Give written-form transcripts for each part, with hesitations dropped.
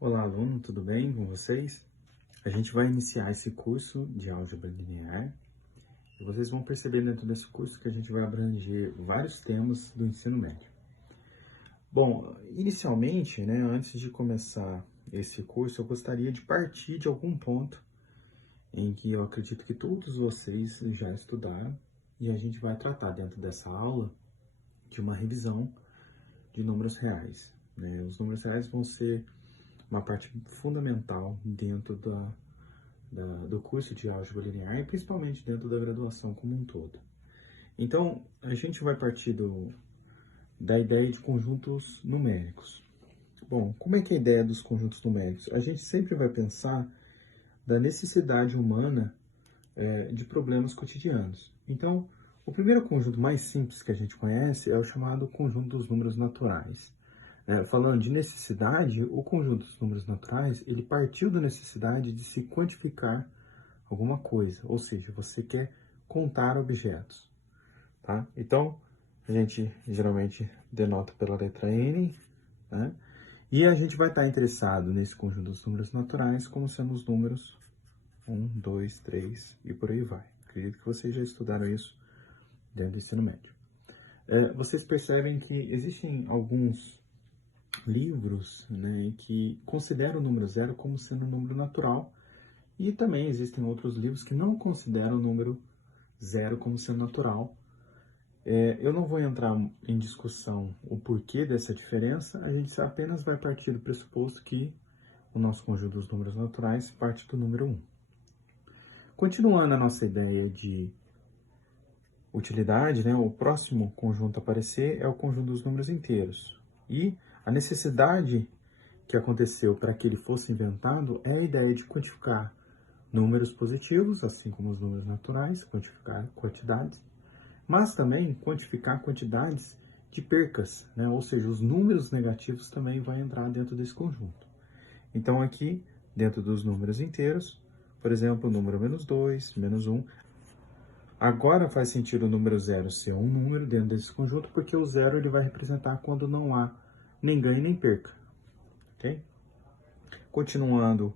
Olá, aluno, tudo bem com vocês? A gente vai iniciar esse curso de álgebra linear e vocês vão perceber dentro desse curso que a gente vai abranger vários temas do ensino médio. Bom, inicialmente, antes de começar esse curso, eu gostaria de partir de algum ponto em que eu acredito que todos vocês já estudaram e a gente vai tratar dentro dessa aula de uma revisão de números reais, né? Os números reais vão ser uma parte fundamental dentro do curso de álgebra linear e principalmente dentro da graduação como um todo. Então, a gente vai partir da ideia de conjuntos numéricos. Bom, como é que é a ideia dos conjuntos numéricos? A gente sempre vai pensar da necessidade humana de problemas cotidianos. Então, o primeiro conjunto mais simples que a gente conhece é o chamado conjunto dos números naturais. Falando de necessidade, o conjunto dos números naturais, ele partiu da necessidade de se quantificar alguma coisa, ou seja, você quer contar objetos, tá? Então, a gente geralmente denota pela letra N, né? E a gente vai estar interessado nesse conjunto dos números naturais como sendo os números 1, 2, 3 e por aí vai. Acredito que vocês já estudaram isso dentro do ensino médio. Vocês percebem que existem alguns livros, né, que consideram o número zero como sendo um número natural, e também existem outros livros que não consideram o número zero como sendo natural. Eu não vou entrar em discussão o porquê dessa diferença, a gente apenas vai partir do pressuposto que o nosso conjunto dos números naturais parte do número 1. Continuando a nossa ideia de utilidade, o próximo conjunto a aparecer é o conjunto dos números inteiros. E a necessidade que aconteceu para que ele fosse inventado é a ideia de quantificar números positivos, assim como os números naturais, quantificar quantidades, mas também quantificar quantidades de percas, ou seja, os números negativos também vão entrar dentro desse conjunto. Então aqui, dentro dos números inteiros, por exemplo, o número menos 2, menos 1, agora faz sentido o número zero ser um número dentro desse conjunto, porque o zero ele vai representar quando não há nem ganho nem perca, ok? Continuando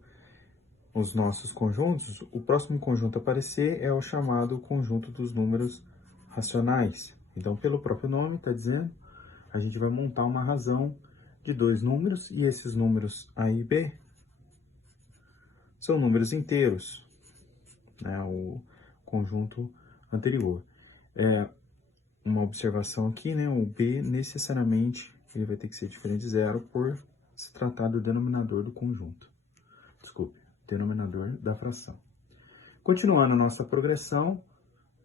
os nossos conjuntos, o próximo conjunto a aparecer é o chamado conjunto dos números racionais. Então, pelo próprio nome, está dizendo, a gente vai montar uma razão de dois números, e esses números A e B são números inteiros, o conjunto anterior. Uma observação aqui, o B necessariamente ele vai ter que ser diferente de zero por se tratar do denominador do conjunto. Desculpe, denominador da fração. Continuando a nossa progressão,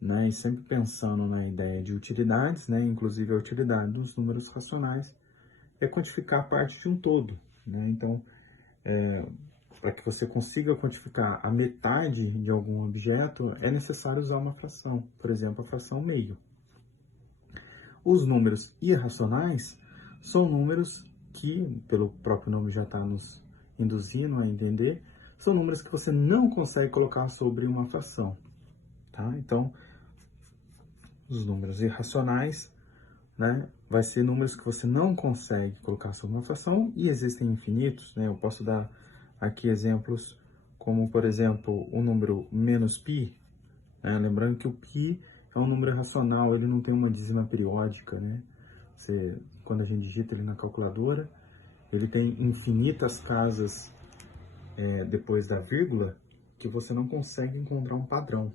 e sempre pensando na ideia de utilidades, inclusive a utilidade dos números racionais, é quantificar parte de um todo. Então, para que você consiga quantificar a metade de algum objeto, é necessário usar uma fração, por exemplo, a fração meio. Os números irracionais são números que, pelo próprio nome já está nos induzindo a entender, são números que você não consegue colocar sobre uma fração. Tá? Então, os números irracionais, vai ser números que você não consegue colocar sobre uma fração, e existem infinitos, Eu posso dar aqui exemplos como, por exemplo, o número menos π, lembrando que o π é um número racional, ele não tem uma dízima periódica, quando a gente digita ele na calculadora, ele tem infinitas casas depois da vírgula, que você não consegue encontrar um padrão.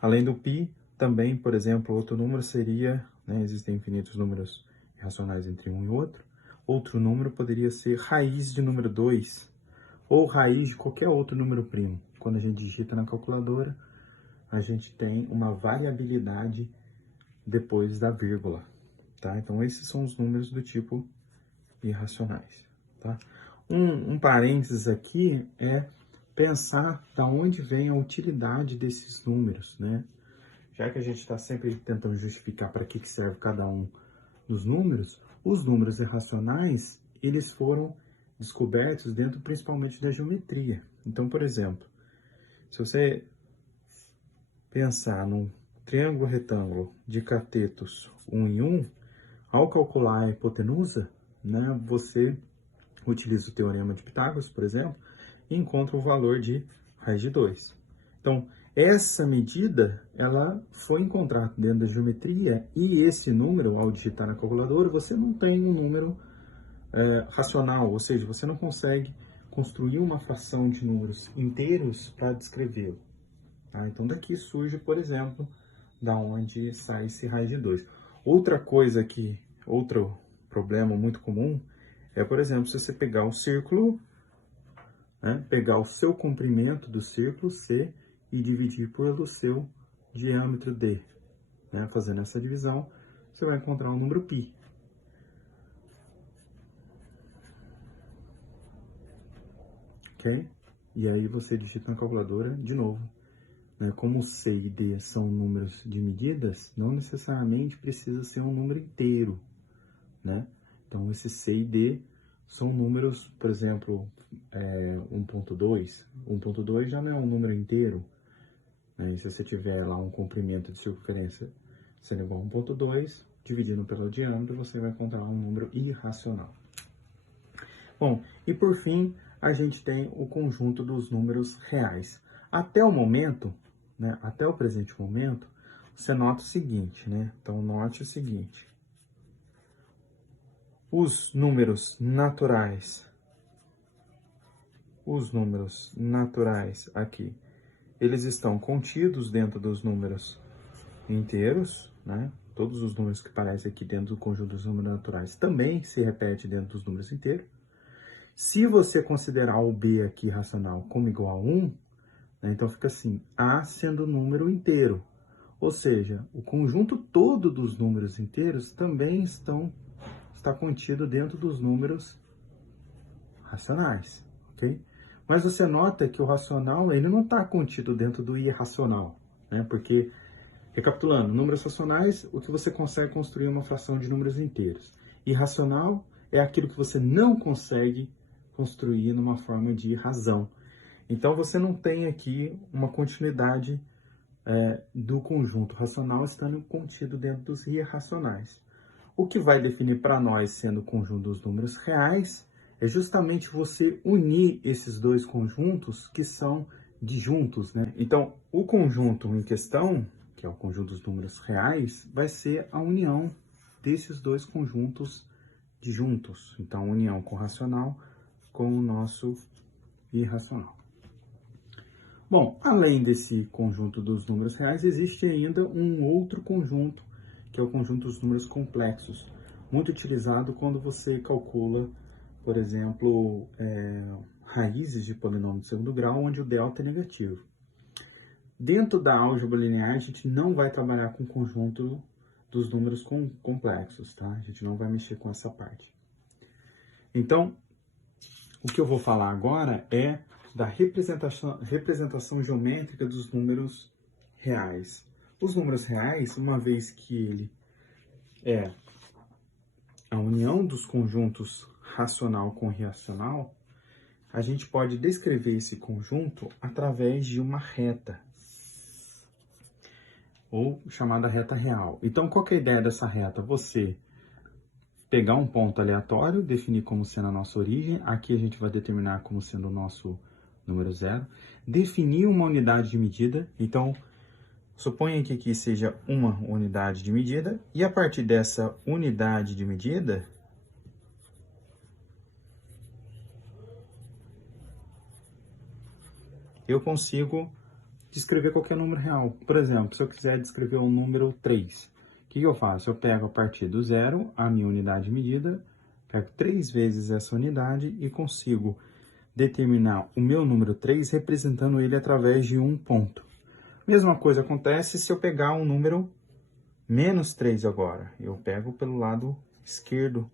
Além do π, também, por exemplo, outro número seria, existem infinitos números racionais entre um e outro. Outro número poderia ser raiz de número 2, ou raiz de qualquer outro número primo. Quando a gente digita na calculadora, a gente tem uma variabilidade depois da vírgula, tá? Então, esses são os números do tipo irracionais, tá? Um parênteses aqui é pensar da onde vem a utilidade desses números, Já que a gente está sempre tentando justificar para que serve cada um dos números, os números irracionais, eles foram descobertos dentro principalmente da geometria. Então, por exemplo, se você pensar num triângulo retângulo de catetos 1 em 1, ao calcular a hipotenusa, você utilizo o teorema de Pitágoras, por exemplo, e encontro o valor de raiz de 2. Então, essa medida, ela foi encontrada dentro da geometria e esse número, ao digitar na calculadora, você não tem um número racional, ou seja, você não consegue construir uma fração de números inteiros para descrevê-lo. Tá? Então, daqui surge, por exemplo, da onde sai esse raiz de 2. Outra coisa que, outro problema muito comum é, por exemplo, se você pegar um círculo, né, pegar o seu comprimento do círculo C e dividir pelo seu diâmetro D. Né? Fazendo essa divisão, você vai encontrar o número π. Ok? E aí você digita na calculadora de novo. Né? Como C e D são números de medidas, não necessariamente precisa ser um número inteiro. Né? Então, esse C e D são números, por exemplo, 1.2. 1.2 já não é um número inteiro. Né? E se você tiver lá um comprimento de circunferência sendo igual a 1.2, dividindo pelo diâmetro, você vai encontrar um número irracional. Bom, e por fim, a gente tem o conjunto dos números reais. Até o momento, né, até o presente momento, você nota o seguinte, né? Então, note o seguinte. Os números naturais aqui, eles estão contidos dentro dos números inteiros, né? Todos os números que aparecem aqui dentro do conjunto dos números naturais também se repetem dentro dos números inteiros. Se você considerar o B aqui racional como igual a 1, né, então fica assim, A sendo número inteiro. Ou seja, o conjunto todo dos números inteiros também está contido dentro dos números racionais, ok? Mas você nota que o racional ele não está contido dentro do irracional, né? Porque, recapitulando, números racionais, o que você consegue construir é uma fração de números inteiros. Irracional é aquilo que você não consegue construir numa forma de razão. Então, você não tem aqui uma continuidade do conjunto racional estando contido dentro dos irracionais. O que vai definir para nós, sendo o conjunto dos números reais, é justamente você unir esses dois conjuntos que são disjuntos, né? Então, o conjunto em questão, que é o conjunto dos números reais, vai ser a união desses dois conjuntos disjuntos. Então, a união com o racional com o nosso irracional. Bom, além desse conjunto dos números reais, existe ainda um outro conjunto, que é o conjunto dos números complexos, muito utilizado quando você calcula, por exemplo, raízes de polinômio de segundo grau, onde o delta é negativo. Dentro da álgebra linear, a gente não vai trabalhar com o conjunto dos números complexos, tá? A gente não vai mexer com essa parte. Então, o que eu vou falar agora é da representação geométrica dos números reais. Os números reais, uma vez que ele é a união dos conjuntos racional com irracional, a gente pode descrever esse conjunto através de uma reta, ou chamada reta real. Então, qual que é a ideia dessa reta? Você pegar um ponto aleatório, definir como sendo a nossa origem, aqui a gente vai determinar como sendo o nosso número zero, definir uma unidade de medida, então suponha que aqui seja uma unidade de medida, e a partir dessa unidade de medida, eu consigo descrever qualquer número real. Por exemplo, se eu quiser descrever o número 3, o que eu faço? Eu pego a partir do zero, a minha unidade de medida, pego 3 vezes essa unidade e consigo determinar o meu número 3 representando ele através de um ponto. Mesma coisa acontece se eu pegar um número menos 3 agora. Eu pego pelo lado esquerdo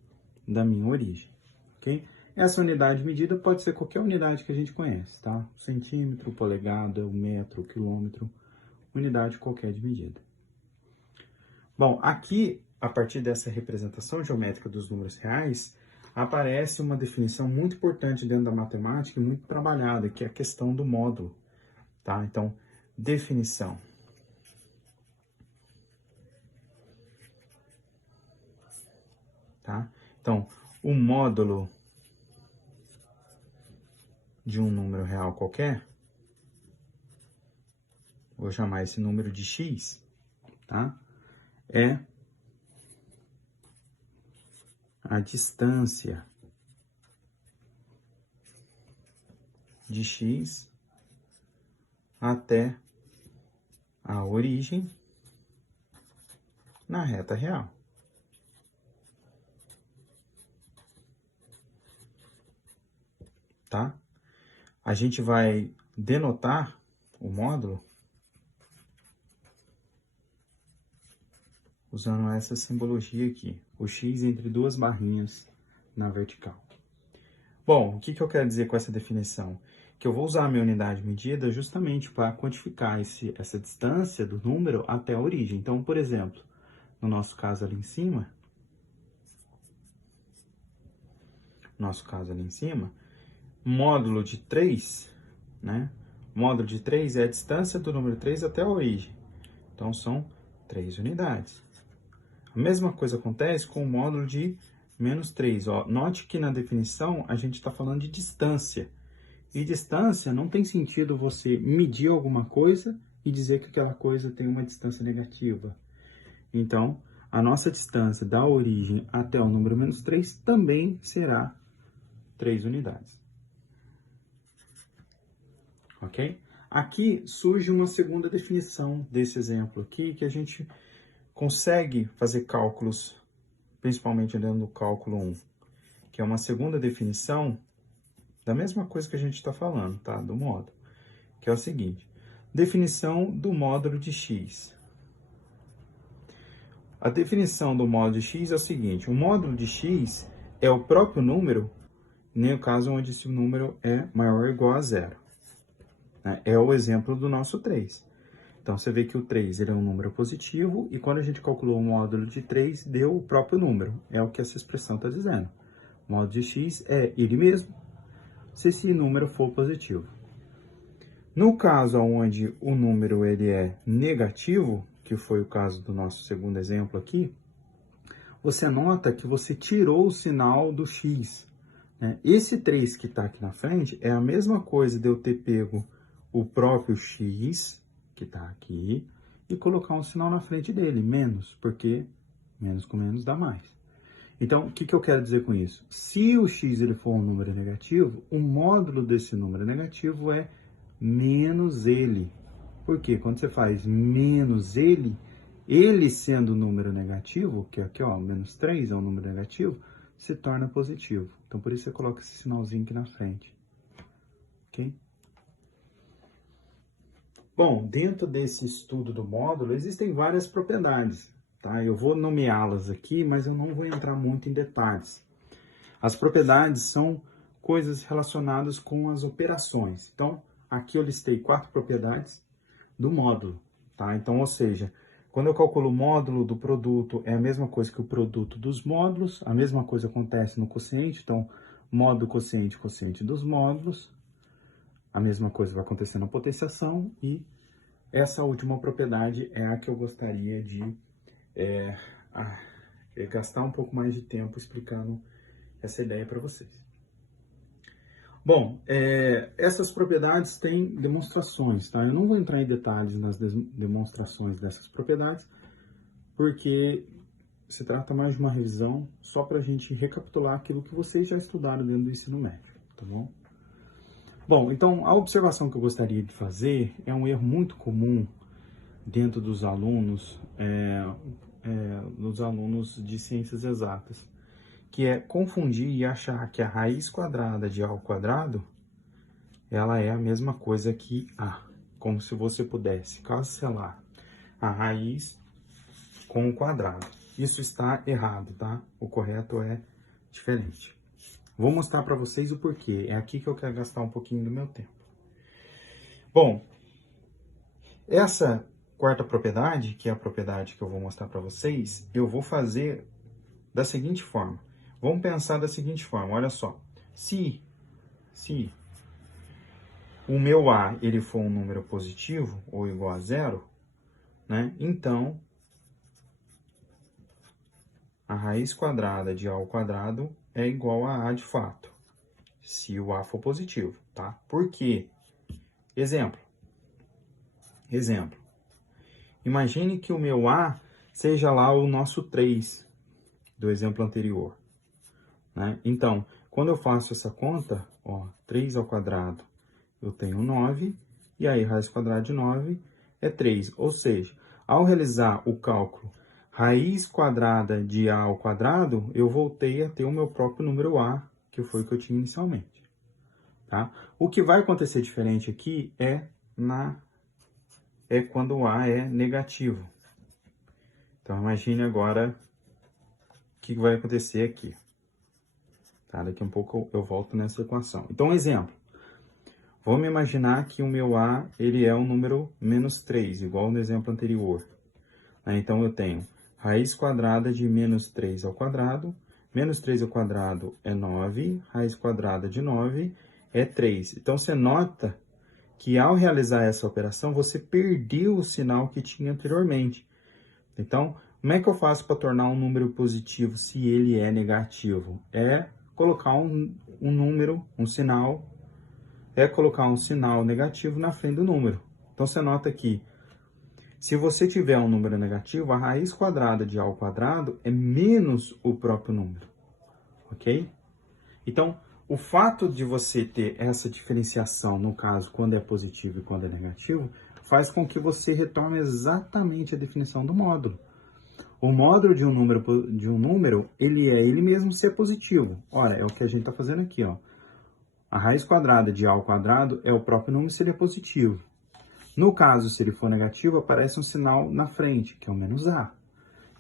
da minha origem, ok? Essa unidade de medida pode ser qualquer unidade que a gente conhece, tá? Centímetro, polegada, metro, quilômetro, unidade qualquer de medida. Bom, aqui, a partir dessa representação geométrica dos números reais, aparece uma definição muito importante dentro da matemática e muito trabalhada, que é a questão do módulo, tá? Então, definição. Tá? Então, o módulo de um número real qualquer, vou chamar esse número de x, tá? É a distância de x até a origem na reta real. Tá? A gente vai denotar o módulo usando essa simbologia aqui, o x entre duas barrinhas na vertical. Bom, o que eu quero dizer com essa definição? Que eu vou usar a minha unidade medida justamente para quantificar essa distância do número até a origem. Então, por exemplo, no nosso caso ali em cima, módulo de 3, né? Módulo de 3 é a distância do número 3 até a origem. Então, são 3 unidades. A mesma coisa acontece com o módulo de menos 3. Ó. Note que na definição a gente está falando de distância. E distância não tem sentido você medir alguma coisa e dizer que aquela coisa tem uma distância negativa. Então, a nossa distância da origem até o número menos 3 também será 3 unidades. Ok? Aqui surge uma segunda definição desse exemplo aqui, que a gente consegue fazer cálculos, principalmente dentro do cálculo 1, que é uma segunda definição da mesma coisa que a gente está falando, tá? Do módulo, que é o seguinte: definição do módulo de x. A definição do módulo de x é o seguinte: o módulo de x é o próprio número, no caso onde esse número é maior ou igual a zero. Né? É o exemplo do nosso 3. Então, você vê que o 3 ele é um número positivo, e quando a gente calculou o módulo de 3, deu o próprio número. É o que essa expressão está dizendo. O módulo de x é ele mesmo, se esse número for positivo. No caso onde o número ele é negativo, que foi o caso do nosso segundo exemplo aqui, você nota que você tirou o sinal do x. Né? Esse 3 que está aqui na frente é a mesma coisa de eu ter pego o próprio x, que está aqui, e colocar um sinal na frente dele, menos, porque menos com menos dá mais. Então, o que eu quero dizer com isso? Se o x ele for um número negativo, o módulo desse número negativo é menos ele. Por quê? Quando você faz menos ele sendo um número negativo, que é aqui, ó, menos 3 é um número negativo, se torna positivo. Então, por isso você coloca esse sinalzinho aqui na frente. Ok? Bom, dentro desse estudo do módulo, existem várias propriedades, tá? Eu vou nomeá-las aqui, mas eu não vou entrar muito em detalhes. As propriedades são coisas relacionadas com as operações. Então, aqui eu listei 4 propriedades do módulo, tá? Então, ou seja, quando eu calculo o módulo do produto, é a mesma coisa que o produto dos módulos, a mesma coisa acontece no quociente, então, módulo, quociente, quociente dos módulos. A mesma coisa vai acontecer na potenciação, e essa última propriedade é a que eu gostaria de gastar um pouco mais de tempo explicando essa ideia para vocês. Bom, essas propriedades têm demonstrações, tá? Eu não vou entrar em detalhes nas demonstrações dessas propriedades, porque se trata mais de uma revisão só para a gente recapitular aquilo que vocês já estudaram dentro do ensino médio, tá bom? Bom, então a observação que eu gostaria de fazer é um erro muito comum dentro dos alunos, de ciências exatas, que é confundir e achar que a raiz quadrada de A ao quadrado, ela é a mesma coisa que A, como se você pudesse cancelar a raiz com o quadrado. Isso está errado, tá? O correto é diferente. Vou mostrar para vocês o porquê. É aqui que eu quero gastar um pouquinho do meu tempo. Bom, essa quarta propriedade, que é a propriedade que eu vou mostrar para vocês, eu vou fazer da seguinte forma. Vamos pensar da seguinte forma, olha só. Se o meu A ele for um número positivo ou igual a zero, né? Então, a raiz quadrada de A ao quadrado é igual a A de fato. se o A for positivo, tá? Por quê? Exemplo. Imagine que o meu A seja lá o nosso 3 do exemplo anterior, né? Então, quando eu faço essa conta, ó, 3 ao quadrado, eu tenho 9, e aí raiz quadrada de 9 é 3. Ou seja, ao realizar o cálculo raiz quadrada de A ao quadrado, eu voltei a ter o meu próprio número A, que foi o que eu tinha inicialmente, tá? O que vai acontecer diferente aqui é quando o A é negativo. Então, imagine agora o que vai acontecer aqui. Tá? Daqui a um pouco eu volto nessa equação. Então, exemplo. Vamos imaginar que o meu A ele é um número menos 3, igual no exemplo anterior. Então, eu tenho raiz quadrada de menos 3 ao quadrado. Menos 3 ao quadrado é 9. Raiz quadrada de 9 é 3. Então, você nota que ao realizar essa operação, você perdeu o sinal que tinha anteriormente. Então, como é que eu faço para tornar um número positivo se ele é negativo? É colocar um número, um sinal, colocar um sinal negativo na frente do número. Então, você nota que, se você tiver um número negativo, a raiz quadrada de A ao quadrado é menos o próprio número, ok? Então, o fato de você ter essa diferenciação, no caso, quando é positivo e quando é negativo, faz com que você retorne exatamente a definição do módulo. O módulo de um número, ele é ele mesmo ser positivo. Ora, é o que a gente está fazendo aqui, ó. A raiz quadrada de A ao quadrado é o próprio número se ele é positivo. No caso, se ele for negativo, aparece um sinal na frente, que é o menos A.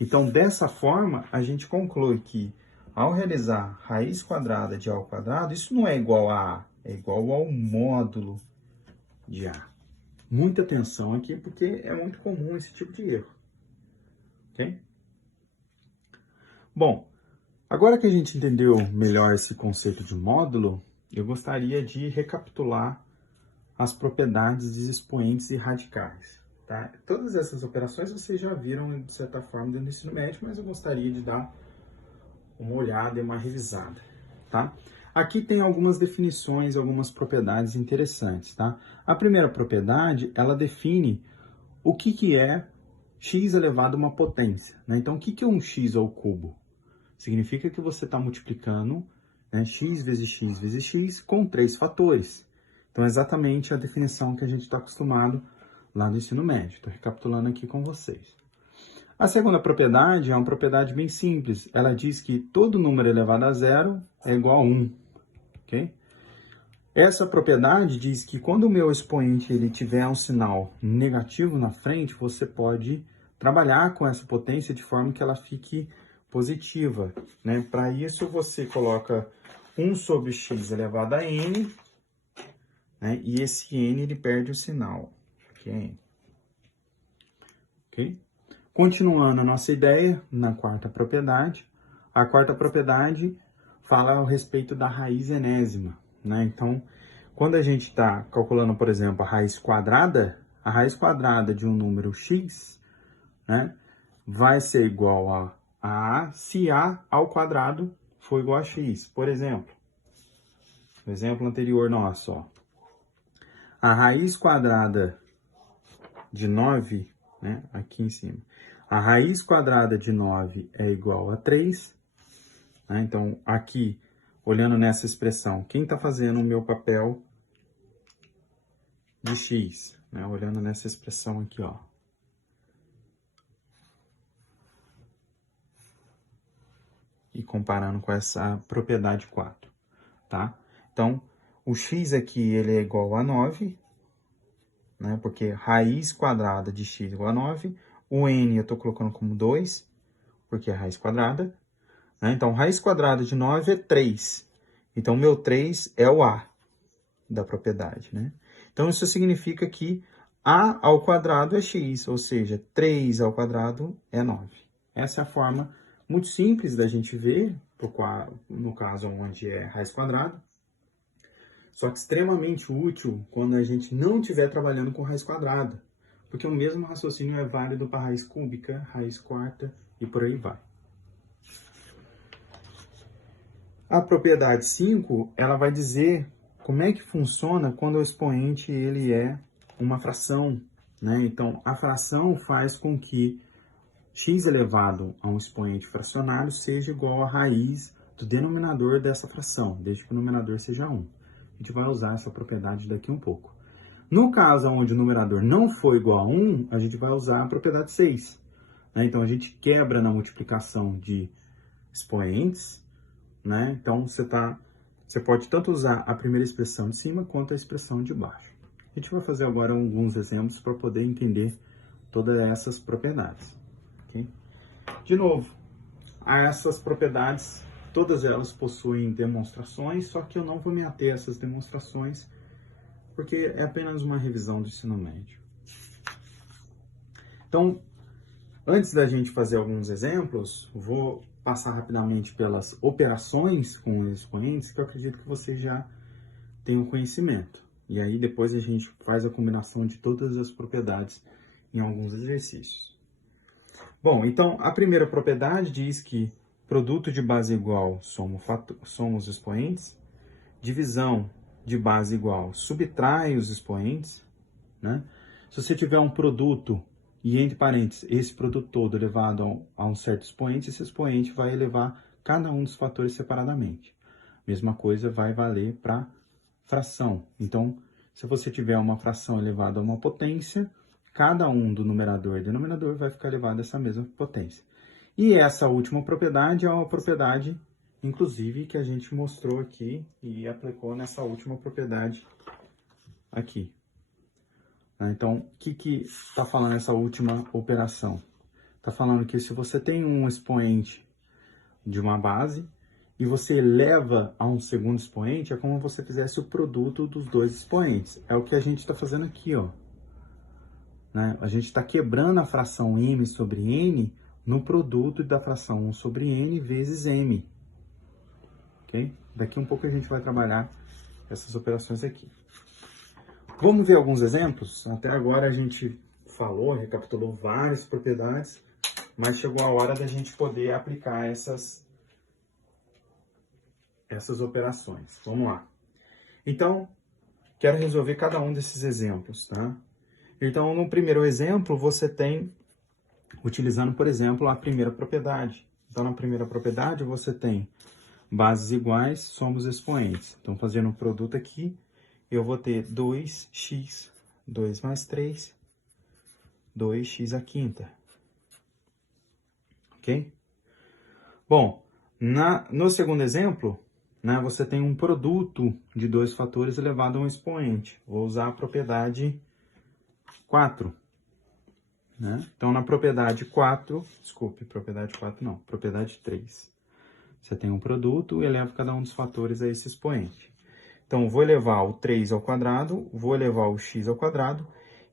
Então, dessa forma, a gente conclui que, ao realizar raiz quadrada de A ao quadrado, isso não é igual a A, é igual ao módulo de A. Muita atenção aqui, porque é muito comum esse tipo de erro. Ok? Bom, agora que a gente entendeu melhor esse conceito de módulo, eu gostaria de recapitular as propriedades de expoentes e radicais. Tá? Todas essas operações vocês já viram, de certa forma, dentro do ensino médio, mas eu gostaria de dar uma olhada e uma revisada. Tá? Aqui tem algumas definições, algumas propriedades interessantes. Tá? A primeira propriedade, ela define o que é x elevado a uma potência. Né? Então, o que é um x ao cubo? Significa que você está multiplicando, né, x vezes x vezes x com 3 fatores. Então, é exatamente a definição que a gente está acostumado lá no ensino médio. Estou recapitulando aqui com vocês. A segunda propriedade é uma propriedade bem simples. Ela diz que todo número elevado a zero é igual a 1. Okay? Essa propriedade diz que quando o meu expoente ele tiver um sinal negativo na frente, você pode trabalhar com essa potência de forma que ela fique positiva, né? Para isso, você coloca 1 sobre x elevado a n, né? E esse n ele perde o sinal, ok? Continuando a nossa ideia, na quarta propriedade, a quarta propriedade fala a respeito da raiz enésima, né? Então, quando a gente está calculando, por exemplo, a raiz quadrada de um número x, né, vai ser igual a se A ao quadrado for igual a x. Por exemplo, no exemplo anterior nosso, ó, a raiz quadrada de 9, né, aqui em cima, a raiz quadrada de 9 é igual a 3. Né? Então, aqui, olhando nessa expressão, quem está fazendo o meu papel de x? Né? Olhando nessa expressão aqui, ó. E comparando com essa propriedade 4, tá? Então, o x aqui, ele é igual a 9, né? Porque raiz quadrada de x é igual a 9. O n eu estou colocando como 2, porque é raiz quadrada. Né? Então, raiz quadrada de 9 é 3. Então, meu 3 é o a da propriedade, né? Então, isso significa que a ao quadrado é x, ou seja, 3 ao quadrado é 9. Essa é a forma muito simples da gente ver, no caso onde é raiz quadrada, só que extremamente útil quando a gente não estiver trabalhando com raiz quadrada, porque o mesmo raciocínio é válido para raiz cúbica, raiz quarta e por aí vai. A propriedade 5, ela vai dizer como é que funciona quando o expoente ele é uma fração, né? Então, a fração faz com que x elevado a um expoente fracionário seja igual à raiz do denominador dessa fração, desde que o numerador seja 1. A gente vai usar essa propriedade daqui um pouco. No caso onde o numerador não for igual a 1, a gente vai usar a propriedade 6. Né? Então, a gente quebra na multiplicação de expoentes, né? Então, você pode tanto usar a primeira expressão de cima quanto a expressão de baixo. A gente vai fazer agora alguns exemplos para poder entender todas essas propriedades. Okay? De novo, essas propriedades, todas elas possuem demonstrações, só que eu não vou me ater a essas demonstrações, porque é apenas uma revisão do ensino médio. Então, antes da gente fazer alguns exemplos, vou passar rapidamente pelas operações com os expoentes, que eu acredito que você já tem o conhecimento. E aí depois a gente faz a combinação de todas as propriedades em alguns exercícios. Bom, então a primeira propriedade diz que produto de base igual soma os expoentes, divisão de base igual subtrai os expoentes, né? Se você tiver um produto e, entre parênteses, esse produto todo elevado a um certo expoente, esse expoente vai elevar cada um dos fatores separadamente. Mesma coisa vai valer para fração. Então, se você tiver uma fração elevada a uma potência, cada um do numerador e denominador vai ficar elevado a essa mesma potência. E essa última propriedade é uma propriedade, inclusive, que a gente mostrou aqui e aplicou nessa última propriedade aqui. Então, o que está falando essa última operação? Está falando que se você tem um expoente de uma base e você eleva a um segundo expoente, é como se você fizesse o produto dos dois expoentes. É o que a gente está fazendo aqui, ó. Né? A gente está quebrando a fração m sobre n no produto da fração 1 sobre n vezes m. Ok? Daqui um pouco a gente vai trabalhar essas operações aqui. Vamos ver alguns exemplos? Até agora a gente falou, recapitulou várias propriedades, mas chegou a hora da gente poder aplicar essas operações. Vamos lá. Então, quero resolver cada um desses exemplos, tá? Então, no primeiro exemplo, você tem, utilizando, por exemplo, a primeira propriedade. Então, na primeira propriedade, você tem bases iguais, somos expoentes. Então, fazendo um produto aqui, eu vou ter 2x, 2 mais 3, 2x à quinta. Ok? Bom, no segundo exemplo, né, você tem um produto de dois fatores elevado a um expoente. Vou usar a propriedade 4. Né? Então, na propriedade 4, desculpe, propriedade 4 não, propriedade 3. Você tem um produto e eleva cada um dos fatores a esse expoente. Então, vou elevar o 3 ao quadrado, vou elevar o x ao quadrado,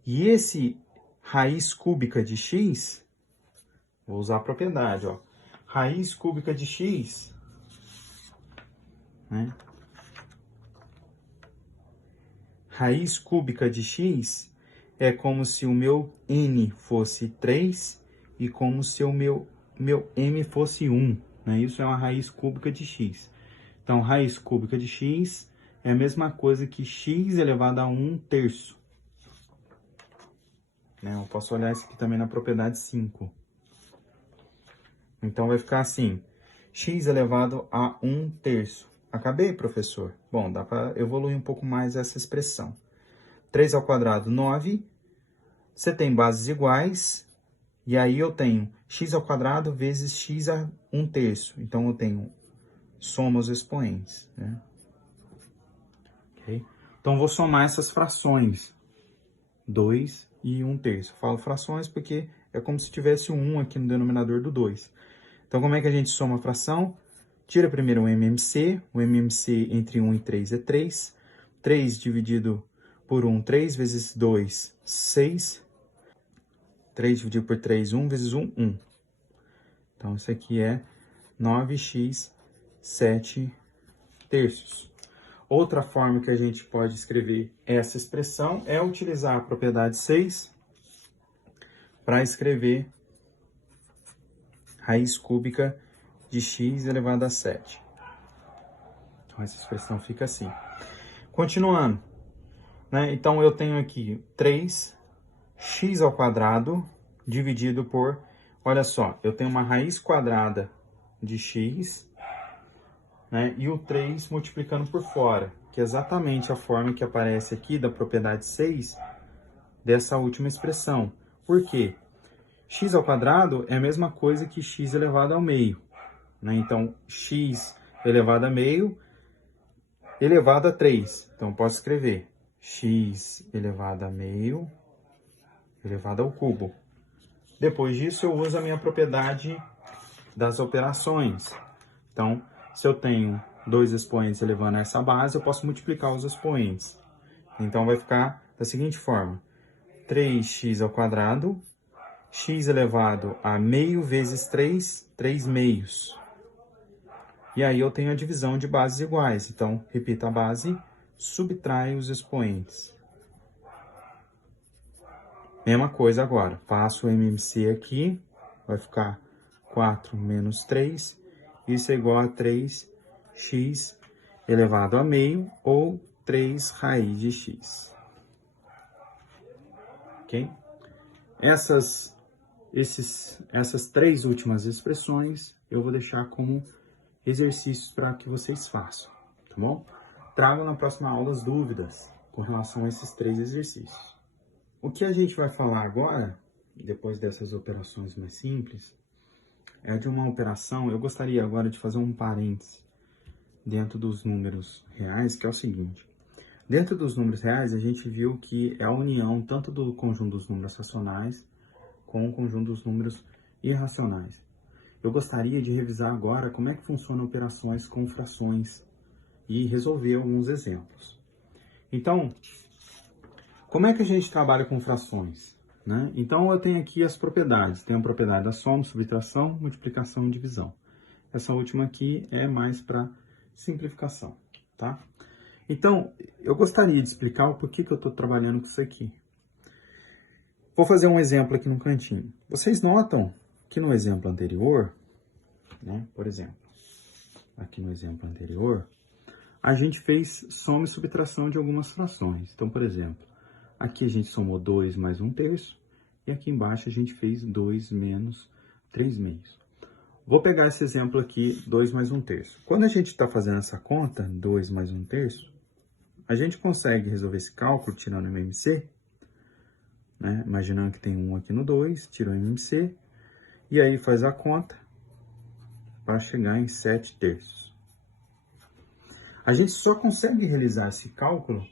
e esse raiz cúbica de x, vou usar a propriedade, ó, raiz cúbica de x, né? Raiz cúbica de x é como se o meu n fosse 3 e como se o meu m fosse 1, né? Isso é uma raiz cúbica de x. Então, raiz cúbica de x é a mesma coisa que x elevado a 1/3. Né? Eu posso olhar isso aqui também na propriedade 5. Então, vai ficar assim, x elevado a 1/3. Acabei, professor? Bom, dá para evoluir um pouco mais essa expressão. 3 ao quadrado, 9. Você tem bases iguais, e aí eu tenho x ao quadrado vezes x a 1/3. Então, eu tenho soma os expoentes, né? Okay? Então, vou somar essas frações, 2 e 1/3. Eu falo frações porque é como se tivesse um 1 aqui no denominador do 2. Então, como é que a gente soma a fração? Tira primeiro o MMC entre 1 e 3 é 3. 3 dividido por 1, 3 vezes 2, 6. 3 dividido por 3, 1 vezes 1, 1. Então, isso aqui é 9x 7/3. Outra forma que a gente pode escrever essa expressão é utilizar a propriedade 6 para escrever raiz cúbica de x elevado a 7. Então, essa expressão fica assim. Continuando, né? Então, eu tenho aqui 3x² dividido por... Olha só, eu tenho uma raiz quadrada de x, né? E o 3 multiplicando por fora, que é exatamente a forma que aparece aqui da propriedade 6 dessa última expressão. Por quê? x² é a mesma coisa que x elevado ao meio, né? Então, x elevado a meio elevado a 3. Então, posso escrever x elevado a meio elevado ao cubo. Depois disso, eu uso a minha propriedade das operações. Então, se eu tenho 2 expoentes elevando a essa base, eu posso multiplicar os expoentes. Então, vai ficar da seguinte forma. 3x², x elevado a meio vezes 3, 3 meios. E aí eu tenho a divisão de bases iguais. Então, repita a base, subtrai os expoentes. Mesma coisa agora. Faço o MMC aqui, vai ficar 4 menos 3. Isso é igual a 3x elevado a meio, ou 3 raiz de x. Ok? Essas 3 últimas expressões eu vou deixar como exercícios para que vocês façam, tá bom? Trago na próxima aula as dúvidas com relação a esses 3 exercícios. O que a gente vai falar agora, depois dessas operações mais simples, é de uma operação. Eu gostaria agora de fazer um parêntese dentro dos números reais, que é o seguinte. Dentro dos números reais, a gente viu que é a união tanto do conjunto dos números racionais com o conjunto dos números irracionais. Eu gostaria de revisar agora como é que funcionam operações com frações e resolver alguns exemplos. Então, como é que a gente trabalha com frações, né? Então, eu tenho aqui as propriedades. Tenho a propriedade da soma, subtração, multiplicação e divisão. Essa última aqui é mais para simplificação, tá? Então, eu gostaria de explicar o porquê que eu estou trabalhando com isso aqui. Vou fazer um exemplo aqui no cantinho. Vocês notam que no exemplo anterior, né, por exemplo, aqui no exemplo anterior, a gente fez soma e subtração de algumas frações. Então, por exemplo, aqui a gente somou 2 mais 1/3, e aqui embaixo a gente fez 2 menos 3 meios. Vou pegar esse exemplo aqui, 2 mais 1/3. Quando a gente está fazendo essa conta, 2 mais 1/3, a gente consegue resolver esse cálculo tirando o MMC, né? Imaginando que tem 1 aqui no 2, tira o MMC, e aí faz a conta para chegar em 7/3. A gente só consegue realizar esse cálculo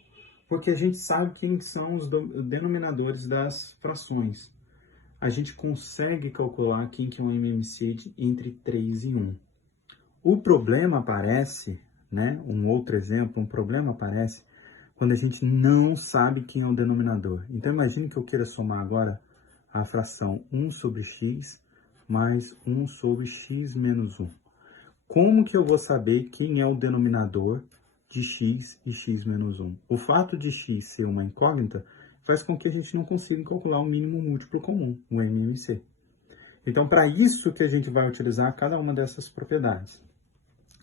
porque a gente sabe quem são os denominadores das frações. A gente consegue calcular quem que é um MMC entre 3 e 1. O problema aparece, né? Um outro exemplo, um problema aparece quando a gente não sabe quem é o denominador. Então, imagine que eu queira somar agora a fração 1 sobre x mais 1 sobre x menos 1. Como que eu vou saber quem é o denominador de x e x menos 1? O fato de x ser uma incógnita faz com que a gente não consiga calcular o mínimo múltiplo comum, o MMC. Então, para isso que a gente vai utilizar cada uma dessas propriedades.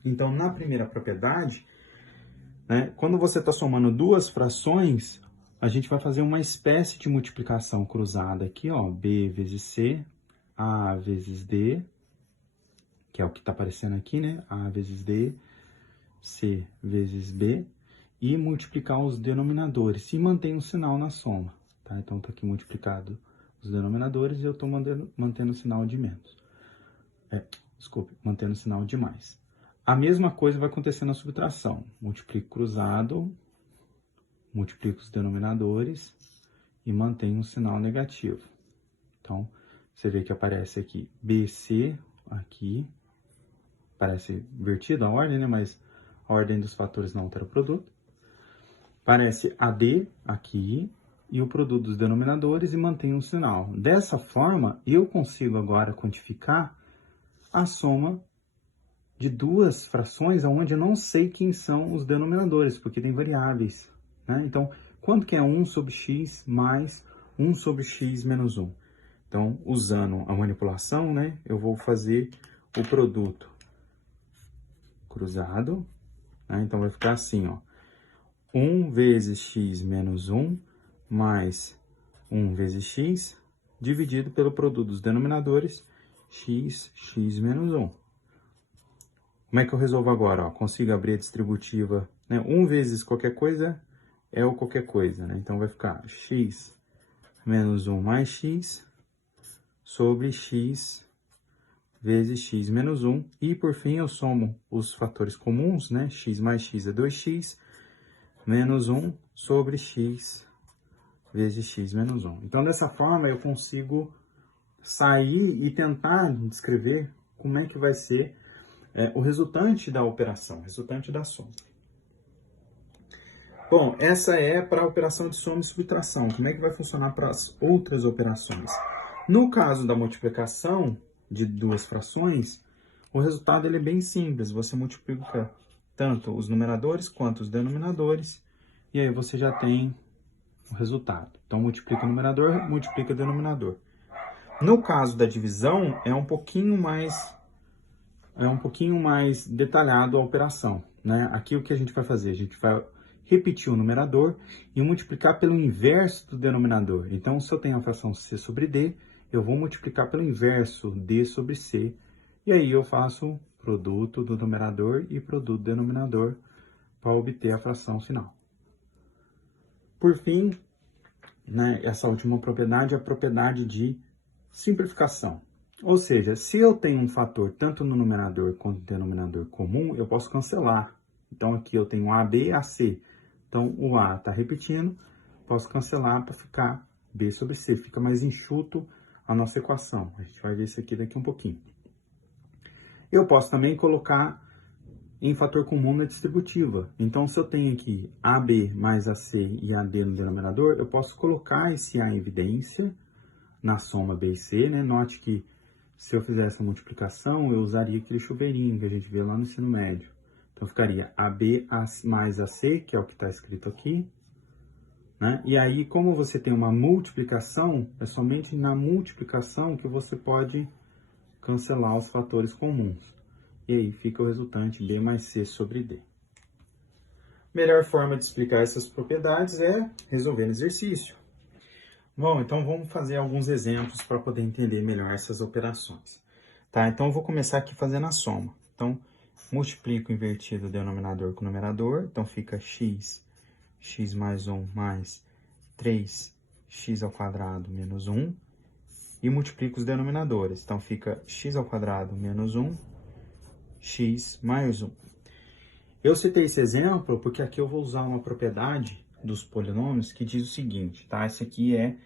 Então, na primeira propriedade, né, quando você está somando duas frações, a gente vai fazer uma espécie de multiplicação cruzada aqui, ó, B vezes C, A vezes D, que é o que está aparecendo aqui, né? A vezes D, C vezes B, e multiplicar os denominadores, e mantém um sinal na soma, tá? Então, está aqui multiplicado os denominadores e eu estou mantendo o sinal de menos. Mantendo o sinal de mais. A mesma coisa vai acontecer na subtração. Multiplico cruzado, multiplico os denominadores e mantenho um sinal negativo. Então, você vê que aparece aqui BC, aqui. Parece invertida a ordem, né? Mas a ordem dos fatores não altera o produto. Aparece AD aqui e o produto dos denominadores e mantém um sinal. Dessa forma, eu consigo agora quantificar a soma de duas frações onde eu não sei quem são os denominadores, porque tem variáveis, né? Então, quanto que é 1 sobre x mais 1 sobre x menos 1? Então, usando a manipulação, né, eu vou fazer o produto cruzado né? Então, vai ficar assim, ó. 1 vezes x menos 1 mais 1 vezes x dividido pelo produto dos denominadores x menos 1. Como é que eu resolvo agora? Ó, consigo abrir a distributiva, né? 1 vezes qualquer coisa é o qualquer coisa, né? Então, vai ficar x menos 1 mais x sobre x vezes x menos 1. E, por fim, eu somo os fatores comuns, né? X mais x é 2x, menos 1 sobre x vezes x menos 1. Então, dessa forma, eu consigo sair e tentar descrever como é que vai ser o resultante da operação, o resultante da soma. Bom, essa é para a operação de soma e subtração. Como é que vai funcionar para as outras operações? No caso da multiplicação de duas frações, o resultado ele é bem simples. Você multiplica tanto os numeradores quanto os denominadores, e aí você já tem o resultado. Então, multiplica o numerador, multiplica o denominador. No caso da divisão, é um pouquinho mais detalhado a operação, né? Aqui o que a gente vai fazer? A gente vai repetir o numerador e multiplicar pelo inverso do denominador. Então, se eu tenho a fração c sobre d, eu vou multiplicar pelo inverso d sobre c, e aí eu faço produto do numerador e produto do denominador para obter a fração final. Por fim, né, essa última propriedade é a propriedade de simplificação. Ou seja, se eu tenho um fator tanto no numerador quanto no denominador comum, eu posso cancelar. Então, aqui eu tenho AB e AC. Então, o A está repetindo, posso cancelar para ficar B sobre C. Fica mais enxuto a nossa equação. A gente vai ver isso aqui daqui um pouquinho. Eu posso também colocar em fator comum na distributiva. Então, se eu tenho aqui AB mais AC e AD no denominador, eu posso colocar esse A em evidência na soma B e C, né? Note que se eu fizer essa multiplicação, eu usaria aquele chuveirinho que a gente vê lá no ensino médio. Então, ficaria AB mais AC, que é o que está escrito aqui, né? E aí, como você tem uma multiplicação, é somente na multiplicação que você pode cancelar os fatores comuns. E aí fica o resultante B mais C sobre D. Melhor forma de explicar essas propriedades é resolvendo exercício. Bom, então vamos fazer alguns exemplos para poder entender melhor essas operações. Tá, então eu vou começar aqui fazendo a soma. Então, multiplico invertido o denominador com o numerador, então fica x mais 1 mais 3x ao quadrado menos 1. E multiplico os denominadores, então fica x ao quadrado menos 1, x mais 1. Eu citei esse exemplo porque aqui eu vou usar uma propriedade dos polinômios que diz o seguinte, tá? Esse aqui é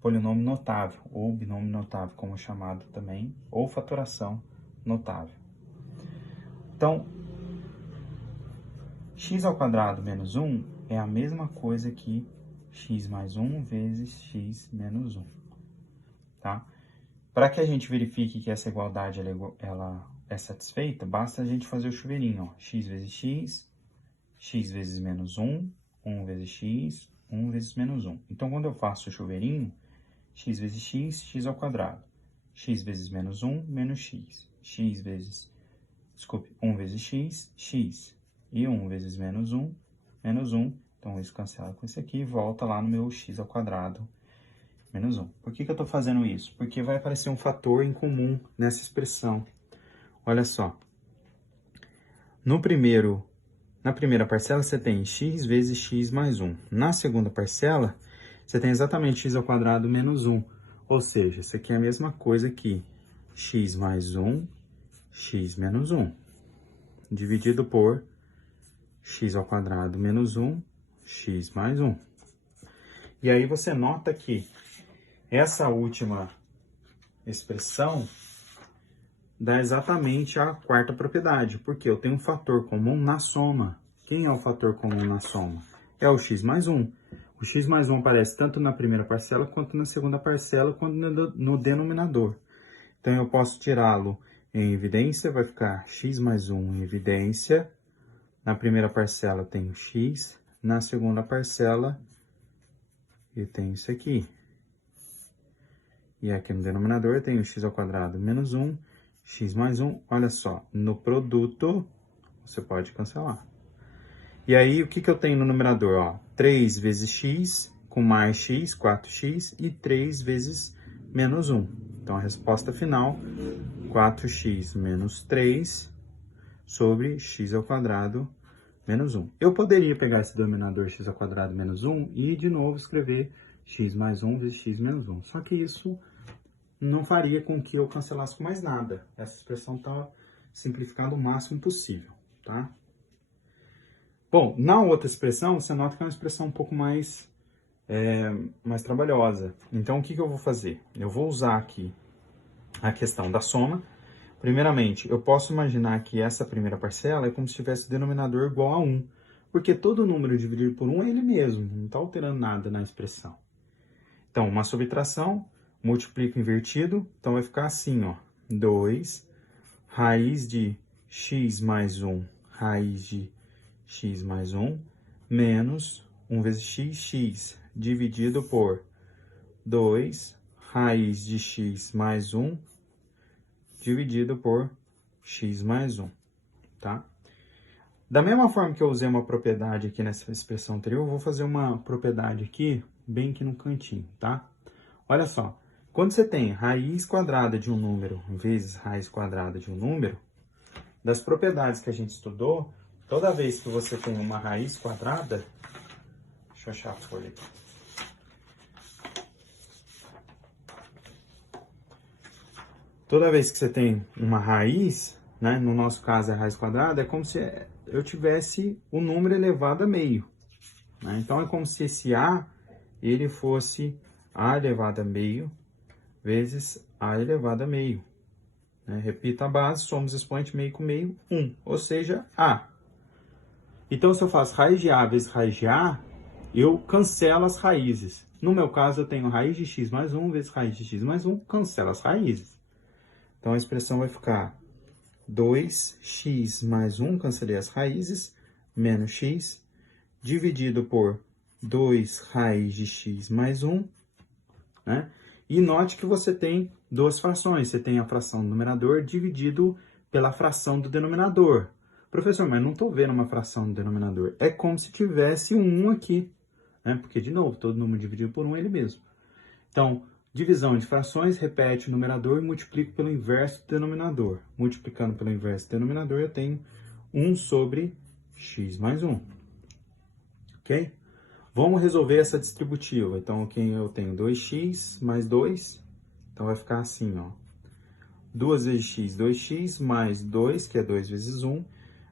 polinômio notável, ou binômio notável, como é chamado também, ou fatoração notável. Então, x ao quadrado menos 1 é a mesma coisa que x mais 1 vezes x menos 1, tá? Para que a gente verifique que essa igualdade ela é satisfeita, basta a gente fazer o chuveirinho, ó. X vezes x, x vezes menos 1, 1 vezes x, 1 vezes menos 1. Então, quando eu faço o chuveirinho, x vezes x, x ao quadrado. X vezes menos 1, menos x. 1 vezes x, x. E 1 vezes menos 1, menos 1. Então, isso cancela com isso aqui e volta lá no meu x ao quadrado menos 1. Por que eu estou fazendo isso? Porque vai aparecer um fator em comum nessa expressão. Olha só. Na primeira parcela, você tem x vezes x mais 1. Na segunda parcela, você tem exatamente x ao quadrado menos 1. Ou seja, isso aqui é a mesma coisa que x mais 1, x menos 1. Dividido por x ao quadrado menos 1, x mais 1. E aí você nota que essa última expressão dá exatamente a quarta propriedade, porque eu tenho um fator comum na soma. Quem é o fator comum na soma? É o x mais 1. O x mais 1 aparece tanto na primeira parcela, quanto na segunda parcela, quanto no denominador. Então, eu posso tirá-lo em evidência, vai ficar x mais 1 em evidência. Na primeira parcela eu tenho x, na segunda parcela eu tenho isso aqui. E aqui no denominador eu tenho x ao quadrado menos 1, x mais 1. Olha só, no produto, você pode cancelar. E aí, o que que eu tenho no numerador? Ó, 3 vezes x, com mais x, 4x, e 3 vezes menos 1. Então, a resposta final, 4x menos 3 sobre x ao quadrado menos 1. Eu poderia pegar esse denominador x ao quadrado menos 1 e, de novo, escrever x mais 1 vezes x menos 1. Só que isso não faria com que eu cancelasse com mais nada. Essa expressão está simplificada o máximo possível, tá? Bom, na outra expressão, você nota que é uma expressão um pouco mais trabalhosa. Então, o que que eu vou fazer? Eu vou usar aqui a questão da soma. Primeiramente, eu posso imaginar que essa primeira parcela é como se tivesse denominador igual a 1, porque todo número dividido por 1 é ele mesmo, não está alterando nada na expressão. Então, uma subtração, multiplico invertido, então vai ficar assim, ó, 2 raiz de x mais 1, raiz de x mais 1, menos 1 vezes x dividido por 2 raiz de x mais 1, dividido por x mais 1, tá? Da mesma forma que eu usei uma propriedade aqui nessa expressão anterior, eu vou fazer uma propriedade aqui, bem aqui no cantinho, tá? Olha só, quando você tem raiz quadrada de um número vezes raiz quadrada de um número, das propriedades que a gente estudou, toda vez que você tem uma raiz quadrada, deixa eu achar a folha aqui. Toda vez que você tem uma raiz, né, no nosso caso é a raiz quadrada, é como se eu tivesse o número elevado a meio, né? Então, é como se esse a, ele fosse a elevado a meio vezes a elevado a meio. Né? Repita a base, somos expoente meio com meio, 1, ou seja, a. Então, se eu faço raiz de a vezes raiz de a, eu cancelo as raízes. No meu caso, eu tenho raiz de x mais 1 vezes raiz de x mais 1, cancela as raízes. Então, a expressão vai ficar 2x mais 1, cancelei as raízes, menos x, dividido por 2 raiz de x mais 1, né? E note que você tem duas frações. Você tem a fração do numerador dividido pela fração do denominador. Professor, mas não estou vendo uma fração do denominador. É como se tivesse um 1 aqui, né? Porque, de novo, todo número dividido por 1 é ele mesmo. Então, divisão de frações, repete o numerador e multiplico pelo inverso do denominador. Multiplicando pelo inverso do denominador, eu tenho 1 sobre x mais 1. Ok? Vamos resolver essa distributiva. Então, aqui eu tenho 2x mais 2. Então, vai ficar assim, ó. 2 vezes x, 2x, mais 2, que é 2 vezes 1,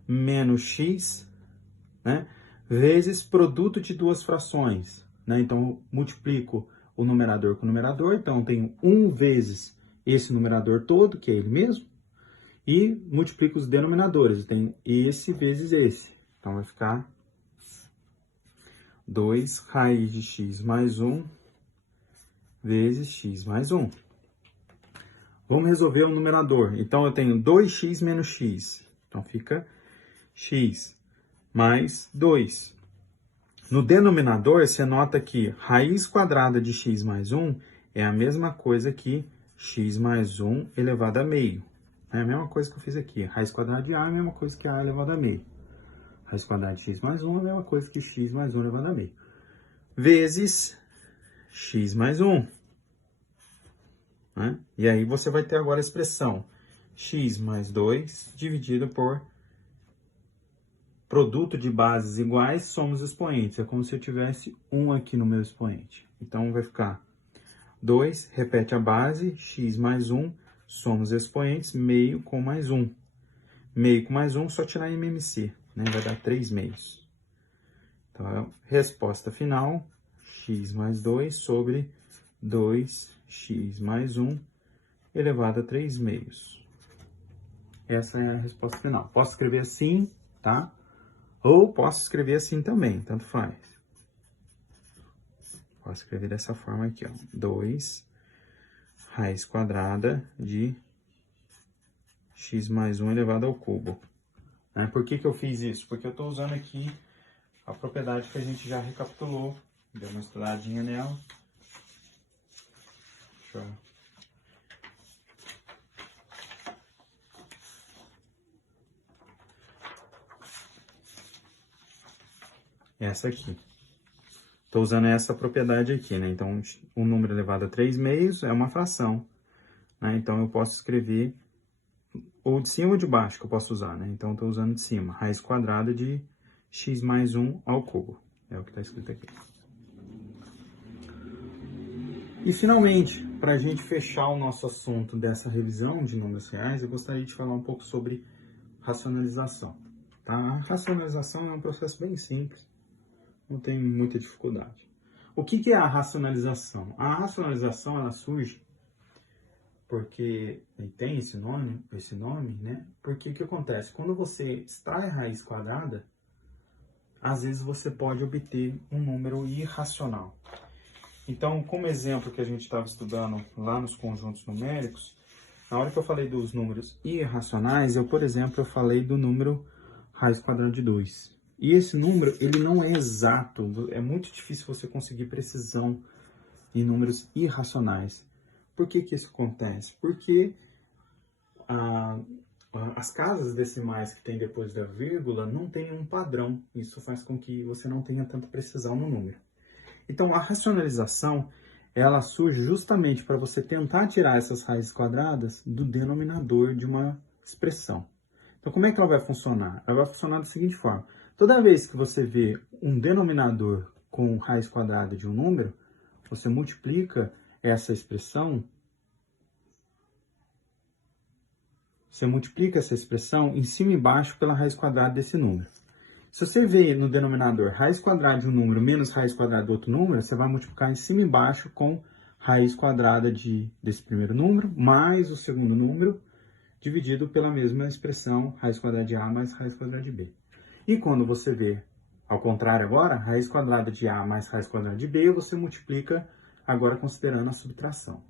menos x, né? Vezes produto de duas frações, né? Então, eu multiplico o numerador com o numerador. Então, eu tenho 1 vezes esse numerador todo, que é ele mesmo, e multiplico os denominadores. Eu tenho esse vezes esse. Então, vai ficar 2 raiz de x mais 1 vezes x mais 1. Vamos resolver o numerador. Então, eu tenho 2x menos x. Então, fica x mais 2. No denominador, você nota que raiz quadrada de x mais 1 é a mesma coisa que x mais 1 elevado a meio. É a mesma coisa que eu fiz aqui. Raiz quadrada de a é a mesma coisa que a elevado a meio. Raiz quadrada de x mais 1 é a mesma coisa que x mais 1 elevado a meio. Vezes x mais 1. Né? E aí você vai ter agora a expressão x mais 2 dividido por produto de bases iguais, somos expoentes. É como se eu tivesse 1 aqui no meu expoente. Então, vai ficar 2, repete a base, x mais 1, somos expoentes, meio com mais 1. Meio com mais 1, só tirar MMC, né? Vai dar 3 meios. Então, resposta final, x mais 2 sobre 2x mais 1 elevado a 3 meios. Essa é a resposta final. Posso escrever assim, tá? Ou posso escrever assim também, tanto faz. Posso escrever dessa forma aqui, ó. 2 raiz quadrada de x mais 1 elevado ao cubo. Né? Por que que eu fiz isso? Porque eu estou usando aqui a propriedade que a gente já recapitulou. Deu uma estudadinha nela. Deixa eu... essa aqui. Estou usando essa propriedade aqui, né? Então, um número elevado a 3/2 é uma fração, né? Então, eu posso escrever ou de cima ou de baixo que eu posso usar, né? Então, estou usando de cima. Raiz quadrada de x mais 1 ao cubo. É o que está escrito aqui. E, finalmente, para a gente fechar o nosso assunto dessa revisão de números reais, eu gostaria de falar um pouco sobre racionalização. Tá? A racionalização é um processo bem simples, não tem muita dificuldade. O que é a racionalização? A racionalização ela surge porque tem esse nome, né? Porque o que acontece? Quando você extrai a raiz quadrada, às vezes você pode obter um número irracional. Então, como exemplo que a gente estava estudando lá nos conjuntos numéricos, na hora que eu falei dos números irracionais, por exemplo, eu falei do número raiz quadrada de 2. E esse número, ele não é exato, é muito difícil você conseguir precisão em números irracionais. Por que isso acontece? Porque as casas decimais que tem depois da vírgula não tem um padrão. Isso faz com que você não tenha tanta precisão no número. Então, a racionalização, ela surge justamente para você tentar tirar essas raízes quadradas do denominador de uma expressão. Então, como é que ela vai funcionar? Ela vai funcionar da seguinte forma. Toda vez que você vê um denominador com raiz quadrada de um número, você multiplica essa expressão, em cima e embaixo pela raiz quadrada desse número. Se você vê no denominador raiz quadrada de um número menos raiz quadrada do outro número, você vai multiplicar em cima e embaixo com raiz quadrada desse primeiro número, mais o segundo número, dividido pela mesma expressão, raiz quadrada de A mais raiz quadrada de B. E quando você vê, ao contrário agora, raiz quadrada de A mais raiz quadrada de B, você multiplica agora considerando a subtração.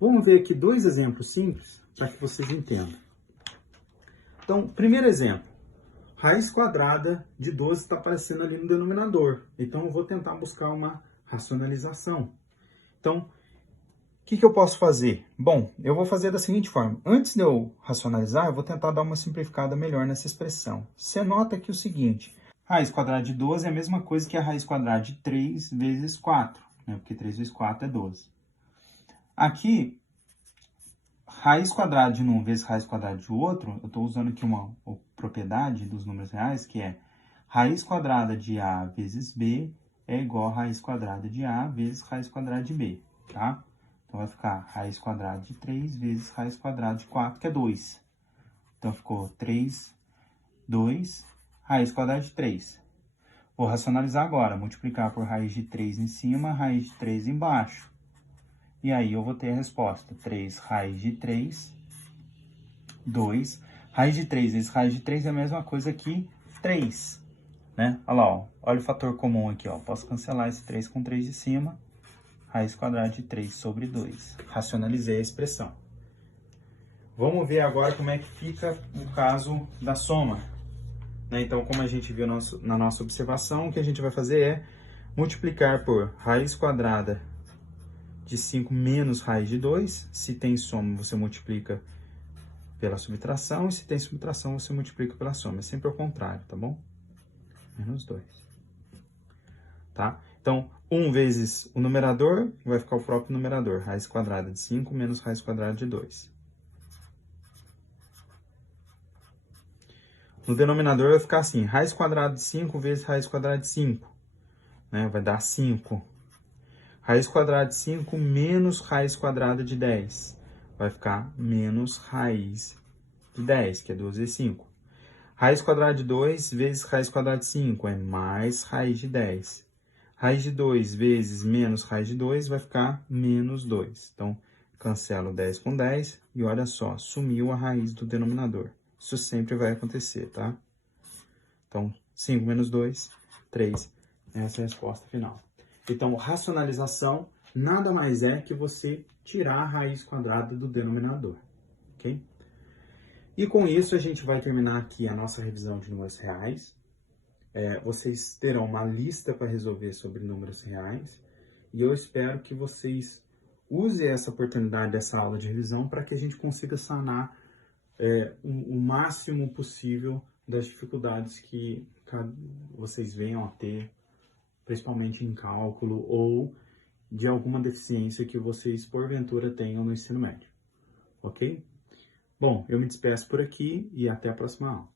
Vamos ver aqui dois exemplos simples para que vocês entendam. Então, primeiro exemplo. Raiz quadrada de 12 está aparecendo ali no denominador. Então, eu vou tentar buscar uma racionalização. Então, o que eu posso fazer? Bom, eu vou fazer da seguinte forma. Antes de eu racionalizar, eu vou tentar dar uma simplificada melhor nessa expressão. Você nota aqui o seguinte. Raiz quadrada de 12 é a mesma coisa que a raiz quadrada de 3 vezes 4. Né? Porque 3 vezes 4 é 12. Aqui, raiz quadrada de um vezes raiz quadrada de outro, eu estou usando aqui uma propriedade dos números reais, que é raiz quadrada de A vezes B é igual a raiz quadrada de A vezes raiz quadrada de B, tá? Então, vai ficar raiz quadrada de 3 vezes raiz quadrada de 4, que é 2. Então, ficou 3, 2, raiz quadrada de 3. Vou racionalizar agora, multiplicar por raiz de 3 em cima, raiz de 3 embaixo. E aí, eu vou ter a resposta. 3 raiz de 3, 2. Raiz de 3 vezes raiz de 3 é a mesma coisa que 3. Né? Olha lá, ó. Olha o fator comum aqui. Ó. Posso cancelar esse 3 com 3 de cima. Raiz quadrada de 3 sobre 2. Racionalizei a expressão. Vamos ver agora como é que fica o caso da soma. Né? Então, como a gente viu na nossa observação, o que a gente vai fazer é multiplicar por raiz quadrada de 5 menos raiz de 2. Se tem soma, você multiplica pela subtração. E se tem subtração, você multiplica pela soma. É sempre ao contrário, tá bom? Menos 2. Tá? Então, 1 vezes o numerador, vai ficar o próprio numerador. Raiz quadrada de 5 menos raiz quadrada de 2. No denominador vai ficar assim, raiz quadrada de 5 vezes raiz quadrada de 5. Né? Vai dar 5. Raiz quadrada de 5 menos raiz quadrada de 10. Vai ficar menos raiz de 10, que é 2 vezes 5. Raiz quadrada de 2 vezes raiz quadrada de 5 é mais raiz de 10. Raiz de 2 vezes menos raiz de 2 vai ficar menos 2. Então, cancelo 10 com 10 e olha só, sumiu a raiz do denominador. Isso sempre vai acontecer, tá? Então, 5 menos 2, 3. Essa é a resposta final. Então, racionalização nada mais é que você tirar a raiz quadrada do denominador, ok? E com isso, a gente vai terminar aqui a nossa revisão de números reais. Vocês terão uma lista para resolver sobre números reais. E eu espero que vocês usem essa oportunidade dessa aula de revisão para que a gente consiga sanar o máximo possível das dificuldades que vocês venham a ter principalmente em cálculo ou de alguma deficiência que vocês porventura tenham no ensino médio, ok? Bom, eu me despeço por aqui e até a próxima aula.